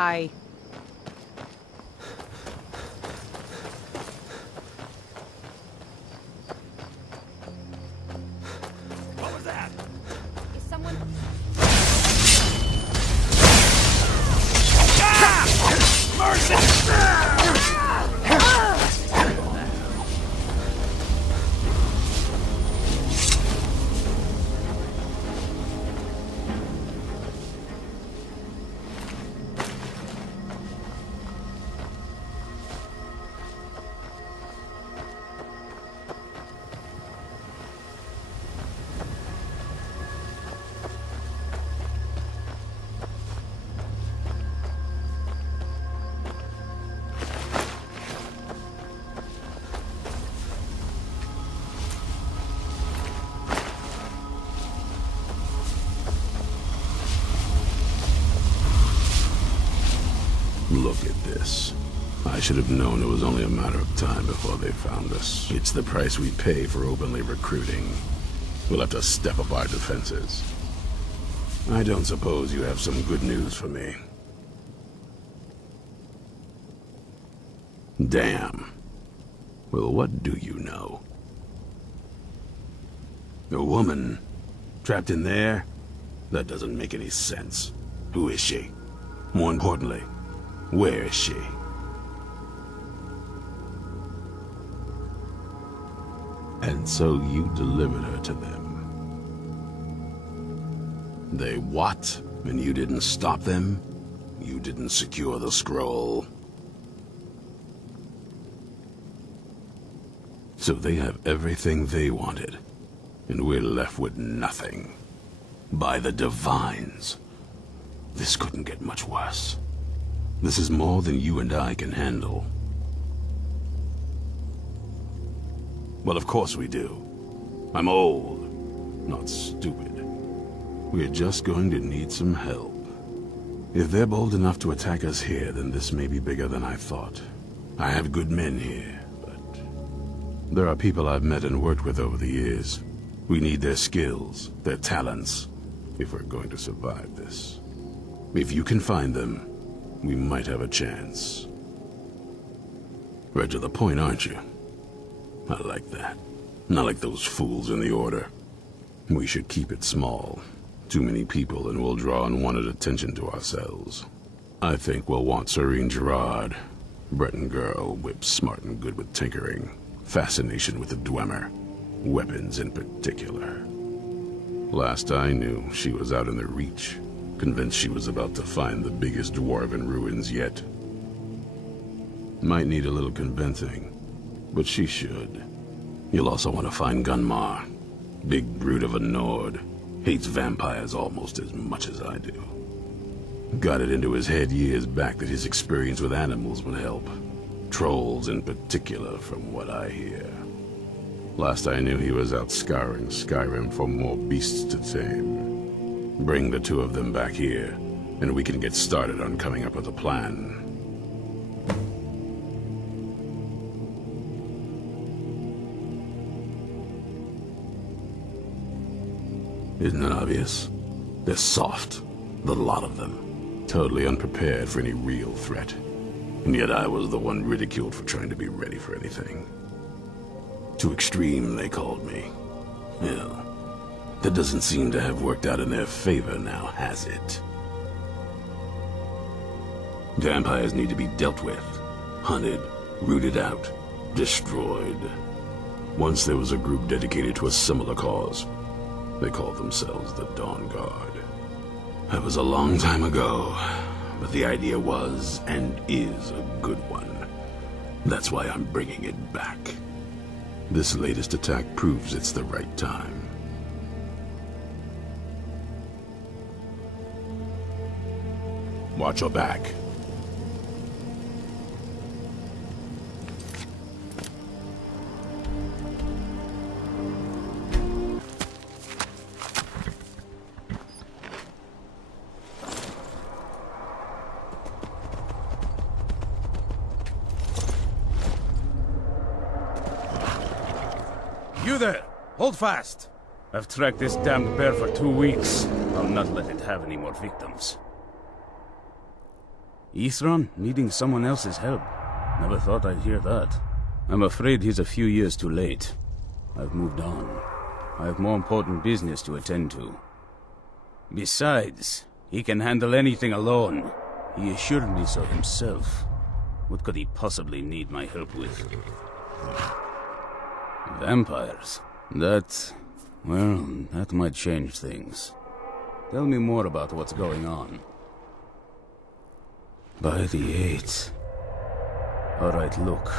I... What was that? Is someone... Look at this. I should have known it was only a matter of time before they found us. It's the price we pay for openly recruiting. We'll have to step up our defenses. I don't suppose you have some good news for me. Damn. Well, what do you know? A woman? Trapped in there? That doesn't make any sense. Who is she? More importantly, where is she? And so you delivered her to them. They what? And you didn't stop them? You didn't secure the scroll? So they have everything they wanted, and we're left with nothing. By the Divines. This couldn't get much worse. This is more than you and I can handle. Well, of course we do. I'm old, not stupid. We're just going to need some help. If they're bold enough to attack us here, then this may be bigger than I thought. I have good men here, but there are people I've met and worked with over the years. We need their skills, their talents, if we're going to survive this. If you can find them, we might have a chance. Right to the point, aren't you? I like that. Not like those fools in the Order. We should keep it small. Too many people and we'll draw unwanted attention to ourselves. I think we'll want Serene Gerard. Breton girl, whip smart and good with tinkering. Fascination with the Dwemer. Weapons in particular. Last I knew, she was out in the Reach. Convinced she was about to find the biggest dwarven ruins yet. Might need a little convincing, but she should. You'll also want to find Gunmar. Big brute of a Nord. Hates vampires almost as much as I do. Got it into his head years back that his experience with animals would help. Trolls in particular, from what I hear. Last I knew he was out scouring Skyrim for more beasts to tame. Bring the two of them back here, and we can get started on coming up with a plan. Isn't it obvious? They're soft, the lot of them. Totally unprepared for any real threat. And yet I was the one ridiculed for trying to be ready for anything. Too extreme, they called me. Well, that doesn't seem to have worked out in their favor now, has it? Vampires need to be dealt with, hunted, rooted out, destroyed. Once there was a group dedicated to a similar cause. They called themselves the Dawn Guard. That was a long time ago, but the idea was and is a good one. That's why I'm bringing it back. This latest attack proves it's the right time. Watch your back. You there! Hold fast! I've tracked this damned bear for 2 weeks. I'll not let it have any more victims. Isran needing someone else's help. Never thought I'd hear that. I'm afraid he's a few years too late. I've moved on. I have more important business to attend to. Besides, he can handle anything alone. He assured me so himself. What could he possibly need my help with? Vampires? That might change things. Tell me more about what's going on. By the 8th. Alright, look.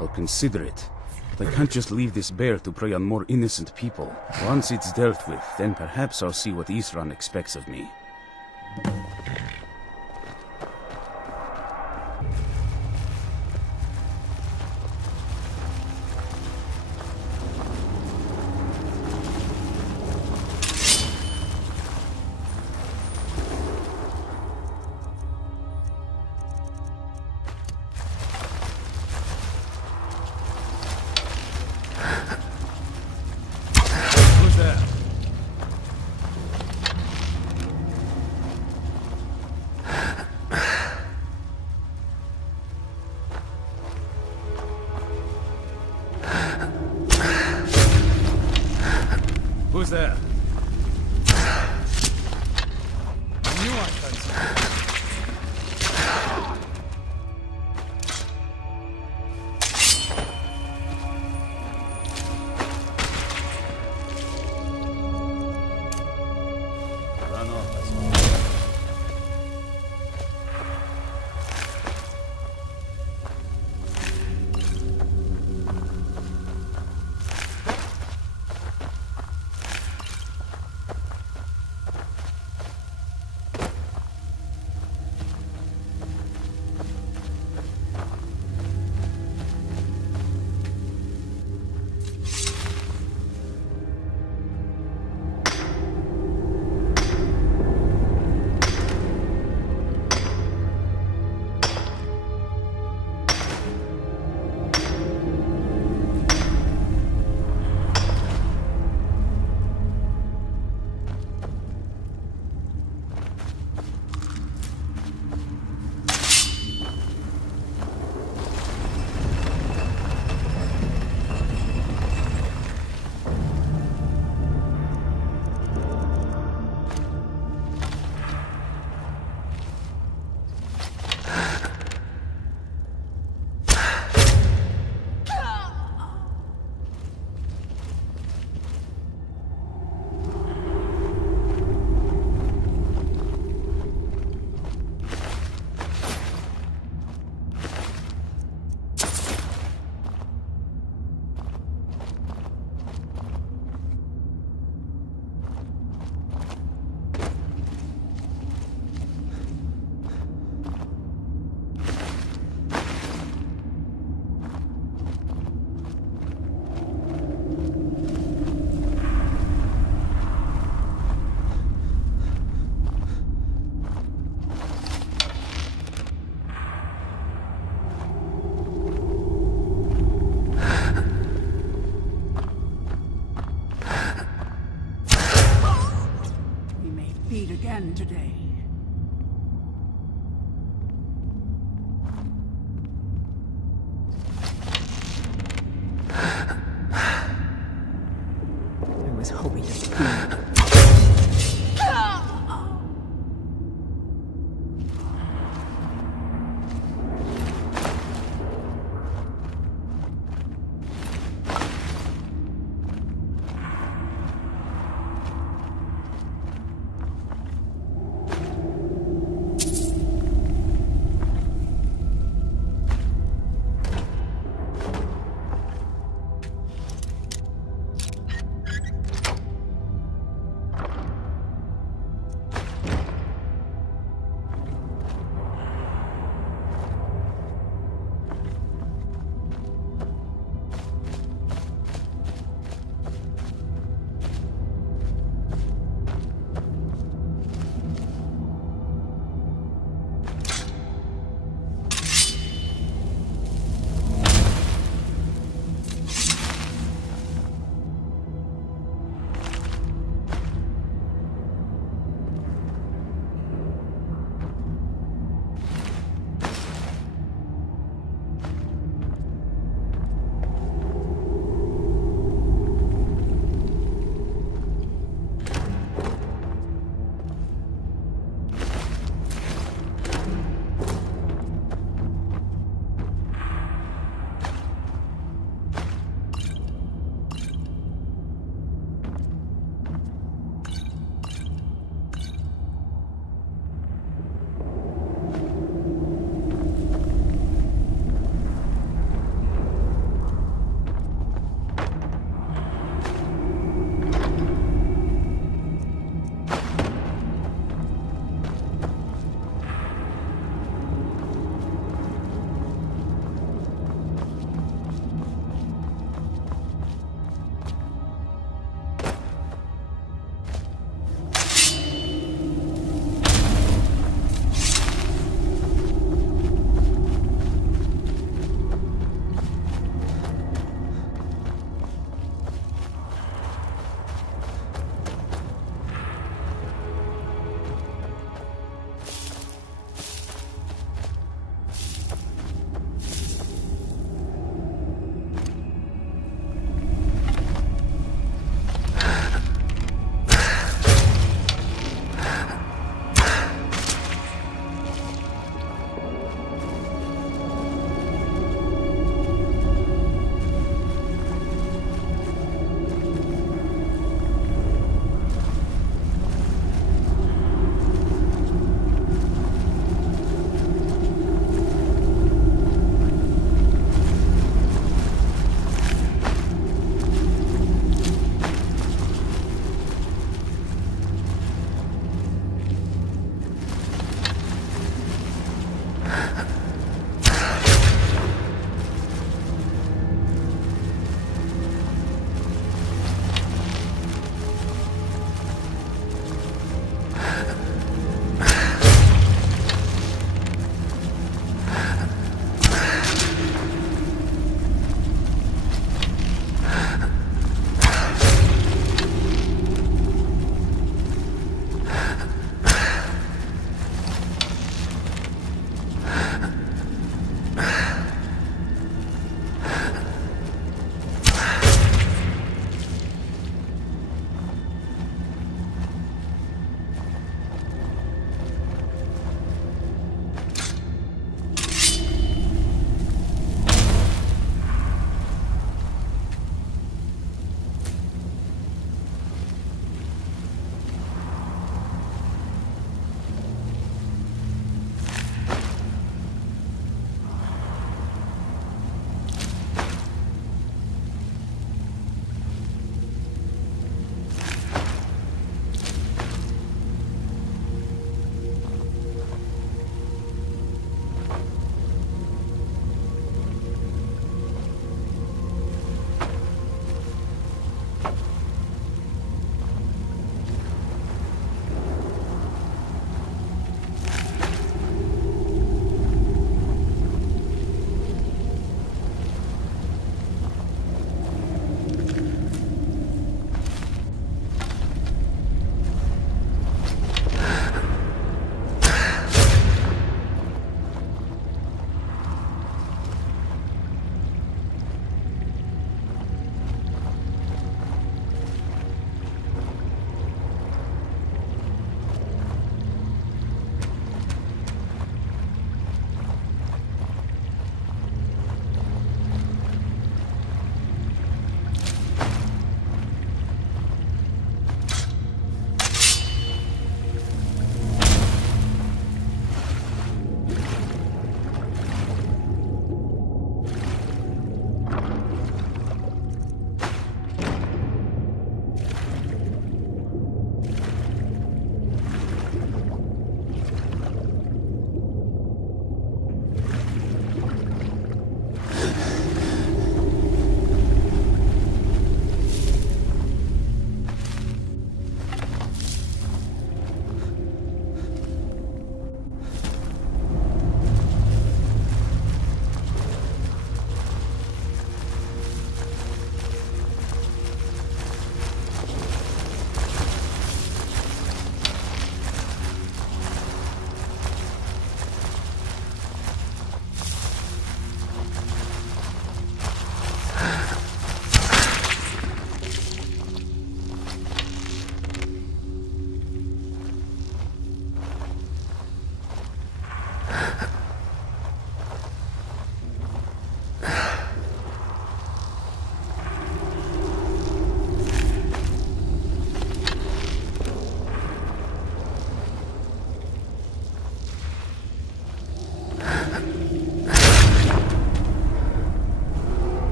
I'll consider it. But I can't just leave this bear to prey on more innocent people. Once it's dealt with, then perhaps I'll see what Isran expects of me. Who's there? Who's there? I knew I'd done something. Run off, I suppose. Meet again today. I was hoping to see you.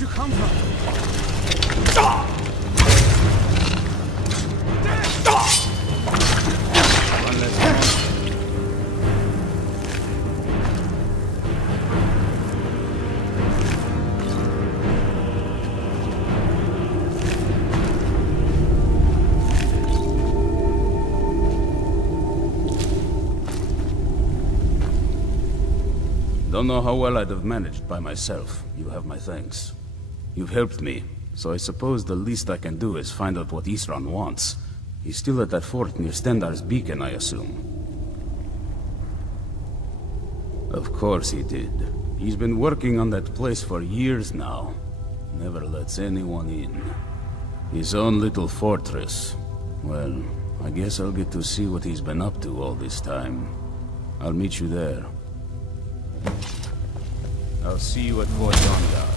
you come from? One less man. Don't know how well I'd have managed by myself. You have my thanks. You've helped me, so I suppose the least I can do is find out what Isran wants. He's still at that fort near Stendar's beacon, I assume. Of course he did. He's been working on that place for years now. Never lets anyone in. His own little fortress. Well, I guess I'll get to see what he's been up to all this time. I'll meet you there. I'll see you at Fort Yongar.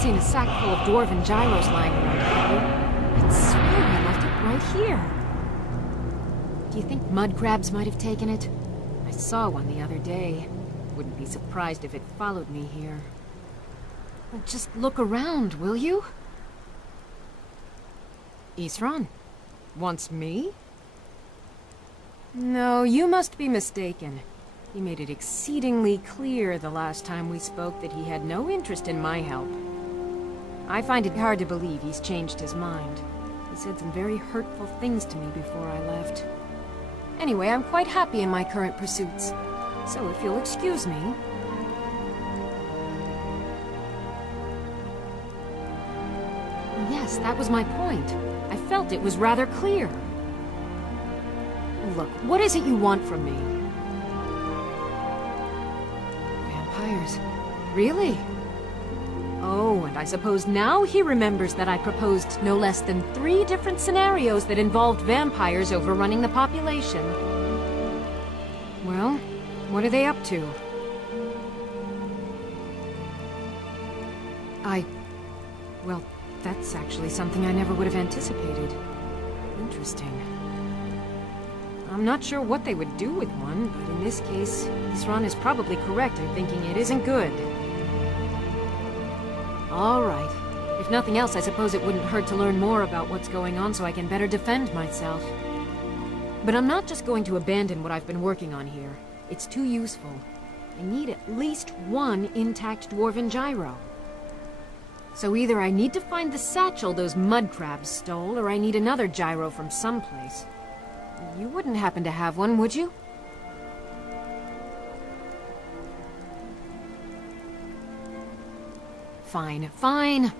Seen a sack full of dwarven gyros lying around, have you? I swear I left it right here. Do you think mud crabs might have taken it? I saw one the other day. Wouldn't be surprised if it followed me here. Well, just look around, will you? Isran? Wants me? No, you must be mistaken. He made it exceedingly clear the last time we spoke that he had no interest in my help. I find it hard to believe he's changed his mind. He said some very hurtful things to me before I left. Anyway, I'm quite happy in my current pursuits. So if you'll excuse me... Yes, that was my point. I felt it was rather clear. Look, what is it you want from me? Vampires. Really? Oh, and I suppose now he remembers that I proposed no less than 3 different scenarios that involved vampires overrunning the population. Well, what are they up to? Well, that's actually something I never would have anticipated. Interesting. I'm not sure what they would do with one, but in this case, Isran is probably correct in thinking it isn't good. All right. If nothing else, I suppose it wouldn't hurt to learn more about what's going on so I can better defend myself. But I'm not just going to abandon what I've been working on here. It's too useful. I need at least 1 intact dwarven gyro. So either I need to find the satchel those mud crabs stole, or I need another gyro from someplace. You wouldn't happen to have one, would you? Fine, fine.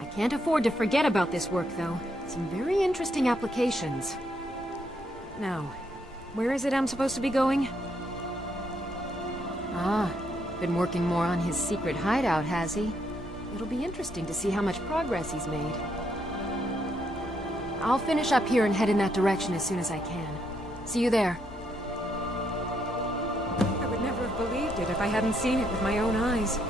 I can't afford to forget about this work, though. Some very interesting applications. Now, where is it I'm supposed to be going? Ah, been working more on his secret hideout, has he? It'll be interesting to see how much progress he's made. I'll finish up here and head in that direction as soon as I can. See you there. I would never have believed it if I hadn't seen it with my own eyes.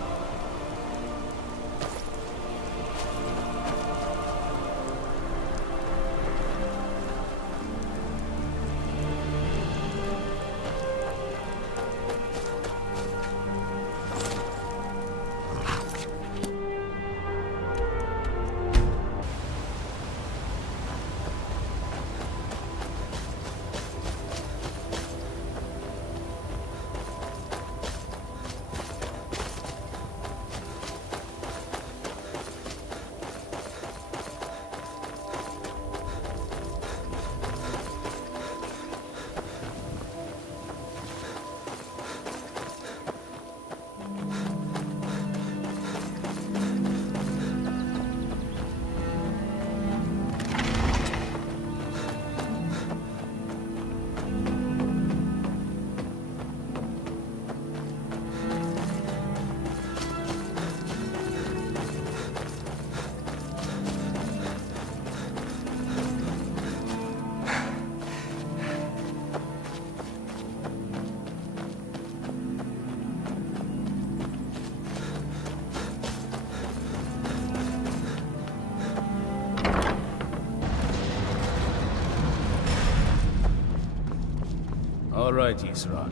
All right, Isran.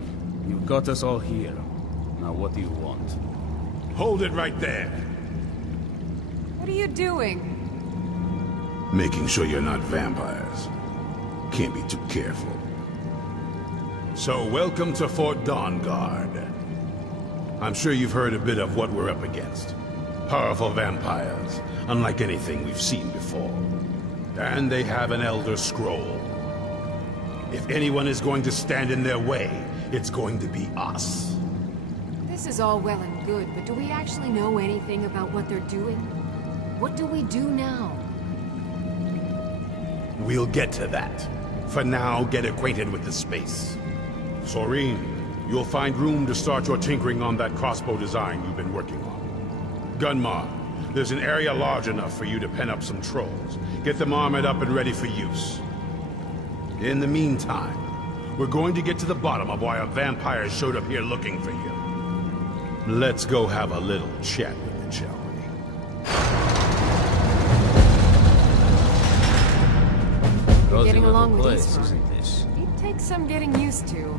You've got us all here. Now what do you want? Hold it right there. What are you doing? Making sure you're not vampires. Can't be too careful. So, welcome to Fort Dawnguard. I'm sure you've heard a bit of what we're up against. Powerful vampires, unlike anything we've seen before. And they have an Elder Scroll. If anyone is going to stand in their way, it's going to be us. This is all well and good, but do we actually know anything about what they're doing? What do we do now? We'll get to that. For now, get acquainted with the space. Soreen, you'll find room to start your tinkering on that crossbow design you've been working on. Gunmar, there's an area large enough for you to pen up some trolls. Get them armored up and ready for use. In the meantime, we're going to get to the bottom of why a vampire showed up here looking for you. Let's go have a little chat with it, shall we? Getting along with place, Isran. isn't this? He'd Takes some getting used to.